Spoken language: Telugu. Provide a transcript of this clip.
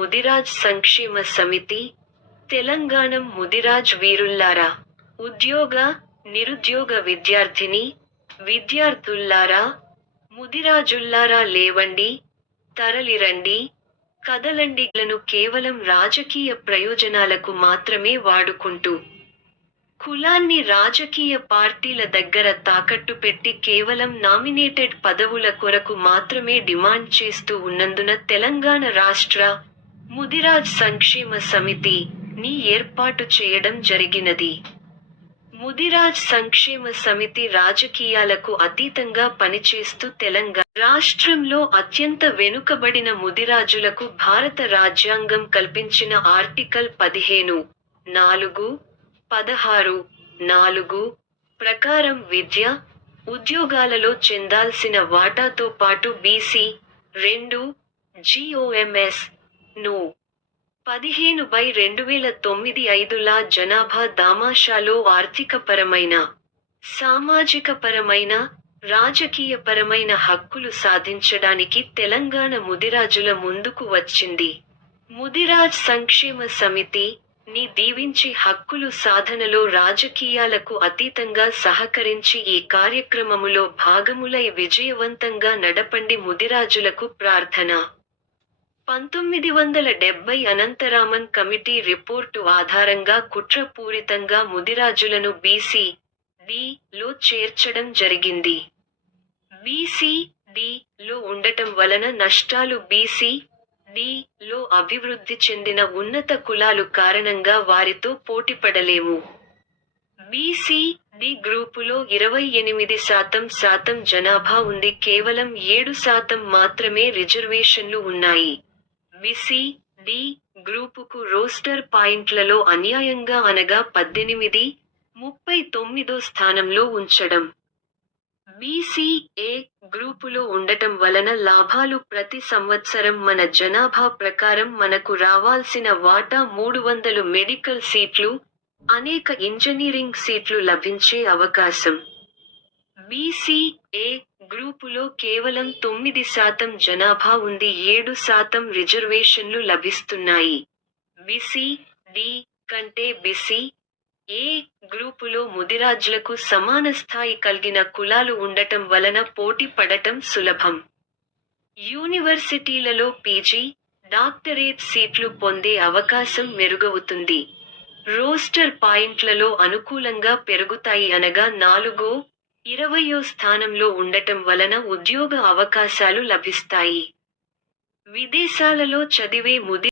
ముదిరాజ్ సంక్షేమ సమితి తెలంగాణం ముదిరాజ్ వీరుల్లారా ఉద్యోగ నిరుద్యోగ విద్యార్థిని విద్యార్థుల్లారా ముదిరాజుల్లారా లేవండి తరలిరండి కదలండిలను కేవలం రాజకీయ ప్రయోజనాలకు మాత్రమే వాడుకుంటూ. కులాన్ని రాజకీయ పార్టీల దగ్గర తాకట్టు పెట్టి కేవలం నామినేటెడ్ పదవుల కొరకు మాత్రమే డిమాండ్ చేస్తూ ఉన్నందున తెలంగాణ రాష్ట్ర ముదిరాజ్ సంక్షేమ సమితి ని ఏర్పాటు చేయడం జరిగినది. ముదిరాజ్ సంక్షేమ సమితి రాజకీయాలకు అతీతంగా పనిచేస్తూ తెలంగాణ రాష్ట్రంలో అత్యంత వెనుకబడిన ముదిరాజులకు భారత రాజ్యాంగం కల్పించిన ఆర్టికల్ పదిహేను నాలుగు పదహారు నాలుగు ప్రకారం విద్య ఉద్యోగాలలో చెందాల్సిన వాటాతో పాటు బీసీ రెండు జిఓఎంఎస్ ను పదిహేను బై రెండు వేల తొమ్మిది ఐదులా జనాభా దామాషాలో ఆర్థికపరమైన సామాజికపరమైన రాజకీయపరమైన హక్కులు సాధించడానికి తెలంగాణ ముదిరాజుల ముందుకు వచ్చింది. ముదిరాజ్ సంక్షేమ సమితి ని దీవించి హక్కులు సాధనలో రాజకీయాలకు అతీతంగా సహకరించి ఈ కార్యక్రమములో భాగములై విజయవంతంగా నడపండి ముదిరాజులకు ప్రార్థన. పంతొమ్మిది వందల డెబ్బై అనంతరామన్ కమిటీ రిపోర్టు ఆధారంగా కుట్రపూరితంగా ముదిరాజులను బీసీ డి లో చేర్చడం జరిగింది. బీసీ డి లో ఉండటం వలన నష్టాలు బీసీ డి లో అభివృద్ధి చెందిన ఉన్నత కులాలు కారణంగా వారితో పోటీపడలేము. బీసీ డి గ్రూపులో ఇరవై ఎనిమిది శాతం శాతం జనాభా ఉంది. కేవలం ఏడు శాతం మాత్రమే రిజర్వేషన్లు ఉన్నాయి. బీసీ డి గ్రూపుకు రోస్టర్ పాయింట్లలో అన్యాయంగా అనగా పద్దెనిమిది ముప్పై తొమ్మిదో స్థానంలో ఉంచడం. బీసీఏ గ్రూపులో ఉండటం వలన లాభాలు ప్రతి సంవత్సరం మన జనాభా ప్రకారం మనకు రావాల్సిన వాటా మూడు వందలు మెడికల్ సీట్లు అనేక ఇంజనీరింగ్ సీట్లు లభించే అవకాశం. బీసీఏ గ్రూపులో కేవలం తొమ్మిది శాతం జనాభా ఉంది ఏడు శాతం రిజర్వేషన్లు లభిస్తున్నాయి. బీసీ డి కంటే బీసీ ఏ గ్రూపులో ముదిరాజ్లకు సమాన స్థాయి కలిగిన కులాలు ఉండటం వలన పోటీ పడటం సులభం. యూనివర్సిటీలలో పీజీ డాక్టరేట్ సీట్లు పొందే అవకాశం మెరుగవుతుంది. రోస్టర్ పాయింట్లలో అనుకూలంగా పెరుగుతాయి అనగా నాలుగో ఇరవయో స్థానంలో ఉండటం వలన ఉద్యోగ అవకాశాలు లభిస్తాయి. విదేశాలలో చదివే ముది